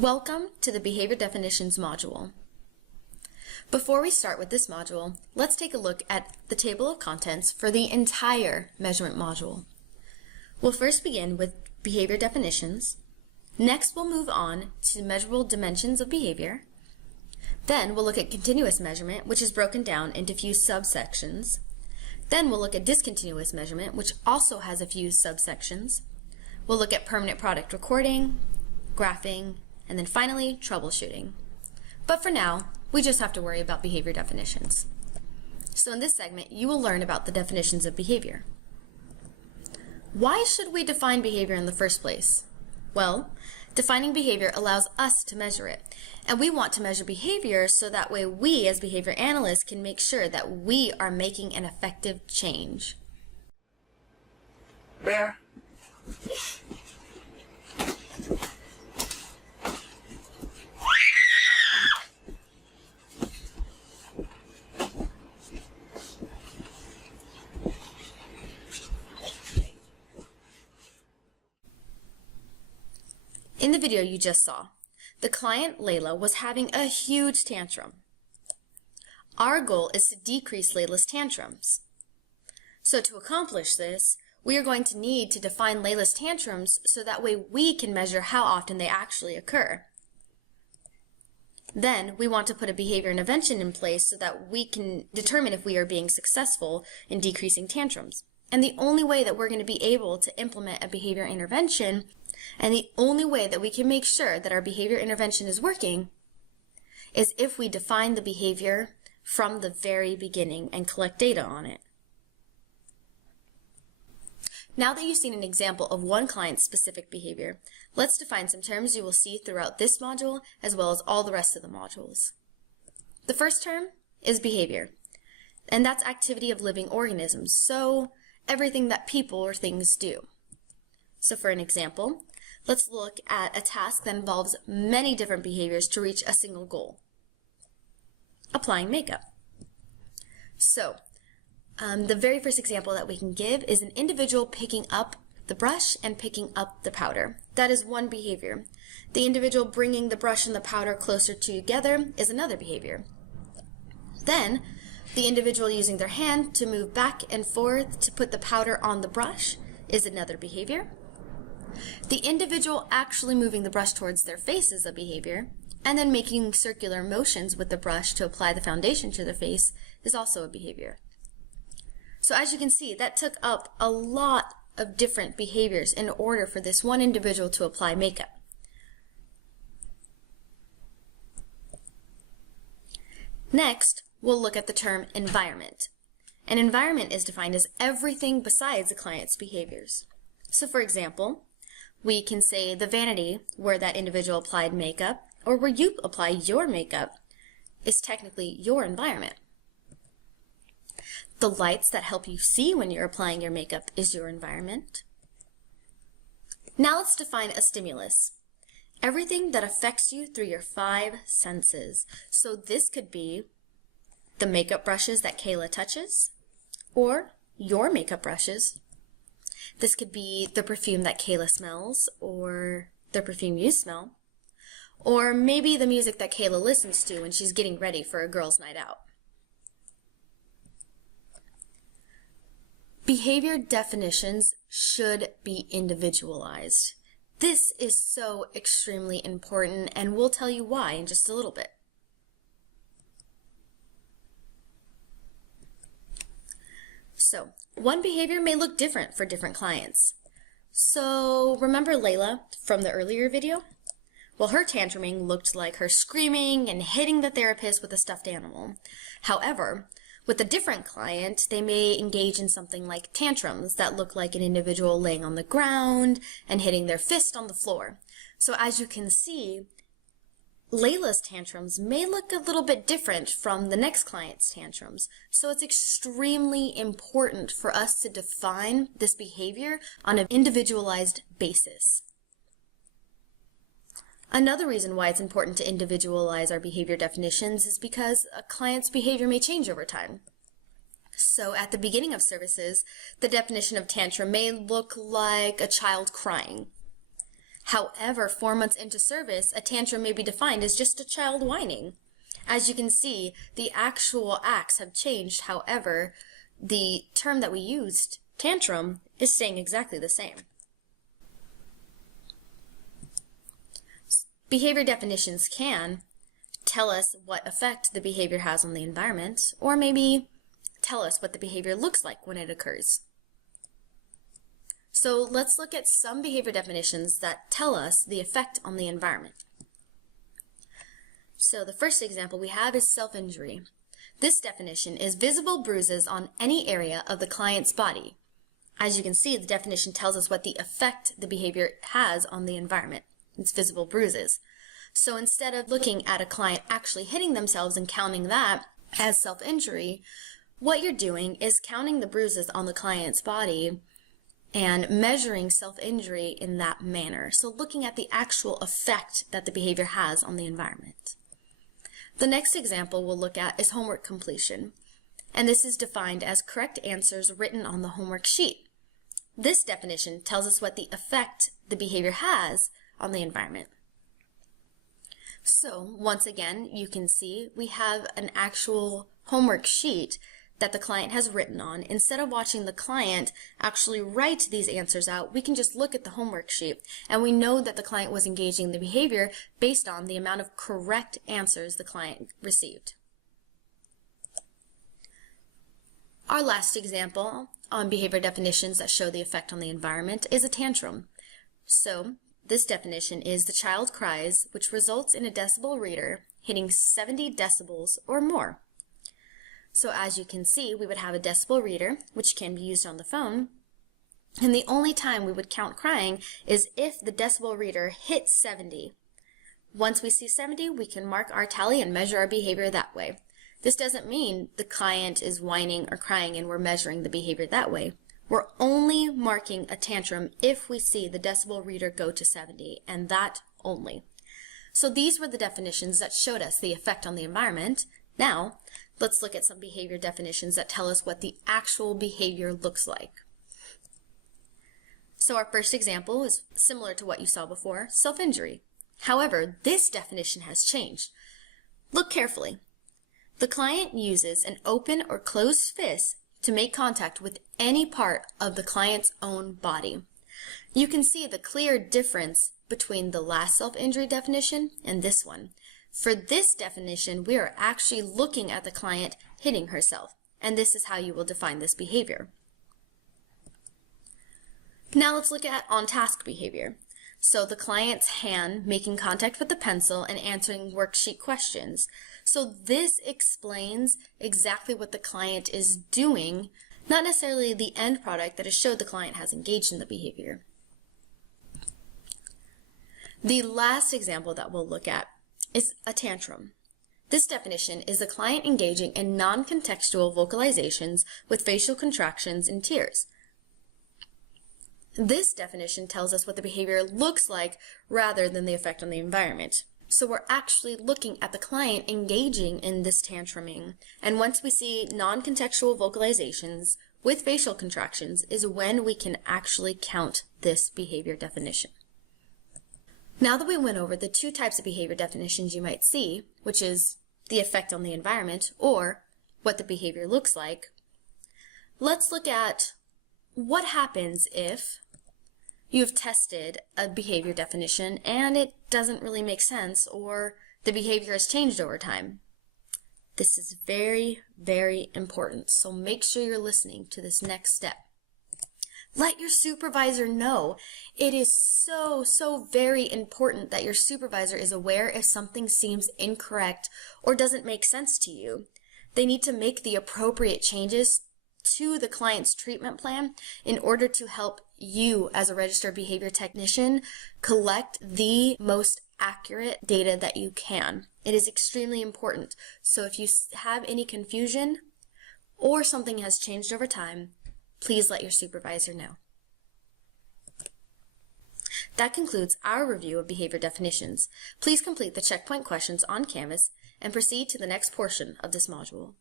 Welcome to the Behavior Definitions module. Before we start with this module, let's take a look at the table of contents for the entire measurement module. We'll first begin with behavior definitions. Next, we'll move on to measurable dimensions of behavior. Then we'll look at continuous measurement, which is broken down into a few subsections. Then we'll look at discontinuous measurement, which also has a few subsections. We'll look at permanent product recording, graphing, and then finally, troubleshooting. But for now, we just have to worry about behavior definitions. So in this segment, you will learn about the definitions of behavior. Why should we define behavior in the first place? Well, defining behavior allows us to measure it. And we want to measure behavior so that way we, as behavior analysts, can make sure that we are making an effective change. Bear. In the video you just saw, the client, Layla, was having a huge tantrum. Our goal is to decrease Layla's tantrums. So to accomplish this, we are going to need to define Layla's tantrums so that way we can measure how often they actually occur. Then we want to put a behavior intervention in place so that we can determine if we are being successful in decreasing tantrums. And the only way that we're going to be able to implement a behavior intervention and the only way that we can make sure that our behavior intervention is working is if we define the behavior from the very beginning and collect data on it. Now that you've seen an example of one client's specific behavior, let's define some terms you will see throughout this module as well as all the rest of the modules. The first term is behavior, and that's activity of living organisms, so everything that people or things do. So for an example, let's look at a task that involves many different behaviors to reach a single goal. Applying makeup. So, the very first example that we can give is an individual picking up the brush and picking up the powder. That is one behavior. The individual bringing the brush and the powder closer together is another behavior. Then, the individual using their hand to move back and forth to put the powder on the brush is another behavior. The individual actually moving the brush towards their face is a behavior, and then making circular motions with the brush to apply the foundation to their face is also a behavior. So as you can see, that took up a lot of different behaviors in order for this one individual to apply makeup. Next, we'll look at the term environment. An environment is defined as everything besides the client's behaviors. So for example, we can say the vanity where that individual applied makeup or where you apply your makeup is technically your environment. The lights that help you see when you're applying your makeup is your environment. Now let's define a stimulus. Everything that affects you through your 5 senses. So this could be the makeup brushes that Kayla touches or your makeup brushes. This could be the perfume that Kayla smells or the perfume you smell. Or maybe the music that Kayla listens to when she's getting ready for a girls' night out. Behavior definitions should be individualized. This is so extremely important, and we'll tell you why in just a little bit. So, one behavior may look different for different clients. So, remember Layla from the earlier video? Well, her tantruming looked like her screaming and hitting the therapist with a stuffed animal. However, with a different client, they may engage in something like tantrums that look like an individual laying on the ground and hitting their fist on the floor. So as you can see, Layla's tantrums may look a little bit different from the next client's tantrums. So it's extremely important for us to define this behavior on an individualized basis. Another reason why it's important to individualize our behavior definitions is because a client's behavior may change over time. So at the beginning of services, the definition of tantrum may look like a child crying. However, 4 months into service, a tantrum may be defined as just a child whining. As you can see, the actual acts have changed. However, the term that we used, tantrum, is staying exactly the same. Behavior definitions can tell us what effect the behavior has on the environment, or maybe tell us what the behavior looks like when it occurs. So let's look at some behavior definitions that tell us the effect on the environment. So the first example we have is self-injury. This definition is visible bruises on any area of the client's body. As you can see, the definition tells us what the effect the behavior has on the environment. It's visible bruises. So instead of looking at a client actually hitting themselves and counting that as self-injury, what you're doing is counting the bruises on the client's body and measuring self-injury in that manner. So looking at the actual effect that the behavior has on the environment. The next example we'll look at is homework completion, and this is defined as correct answers written on the homework sheet. This definition tells us what the effect the behavior has on the environment. So once again, you can see we have an actual homework sheet that the client has written on. Instead of watching the client actually write these answers out, we can just look at the homework sheet, and we know that the client was engaging in the behavior based on the amount of correct answers the client received. Our last example on behavior definitions that show the effect on the environment is a tantrum. So this definition is the child cries, which results in a decibel reader hitting 70 decibels or more. So as you can see, we would have a decibel reader, which can be used on the phone, and the only time we would count crying is if the decibel reader hits 70. Once we see 70, we can mark our tally and measure our behavior that way. This doesn't mean the client is whining or crying and we're measuring the behavior that way. We're only marking a tantrum if we see the decibel reader go to 70, and that only. So these were the definitions that showed us the effect on the environment. Now, let's look at some behavior definitions that tell us what the actual behavior looks like. So our first example is similar to what you saw before, self-injury. However, this definition has changed. Look carefully. The client uses an open or closed fist to make contact with any part of the client's own body. You can see the clear difference between the last self-injury definition and this one. For this definition, we are actually looking at the client hitting herself, and this is how you will define this behavior. Now let's look at on-task behavior. So the client's hand making contact with the pencil and answering worksheet questions. So this explains exactly what the client is doing, not necessarily the end product that has showed the client has engaged in the behavior. The last example that we'll look at is a tantrum. This definition is the client engaging in non-contextual vocalizations with facial contractions and tears. This definition tells us what the behavior looks like rather than the effect on the environment. So we're actually looking at the client engaging in this tantruming. And once we see non-contextual vocalizations with facial contractions is when we can actually count this behavior definition. Now that we went over the two types of behavior definitions you might see, which is the effect on the environment or what the behavior looks like, let's look at what happens if you've tested a behavior definition and it doesn't really make sense, or the behavior has changed over time. This is very, very important, so make sure you're listening to this next step. Let your supervisor know. It is so very important that your supervisor is aware if something seems incorrect or doesn't make sense to you. They need to make the appropriate changes to the client's treatment plan in order to help you as a registered behavior technician collect the most accurate data that you can. It is extremely important. So if you have any confusion or something has changed over time, please let your supervisor know. That concludes our review of behavior definitions. Please complete the checkpoint questions on Canvas and proceed to the next portion of this module.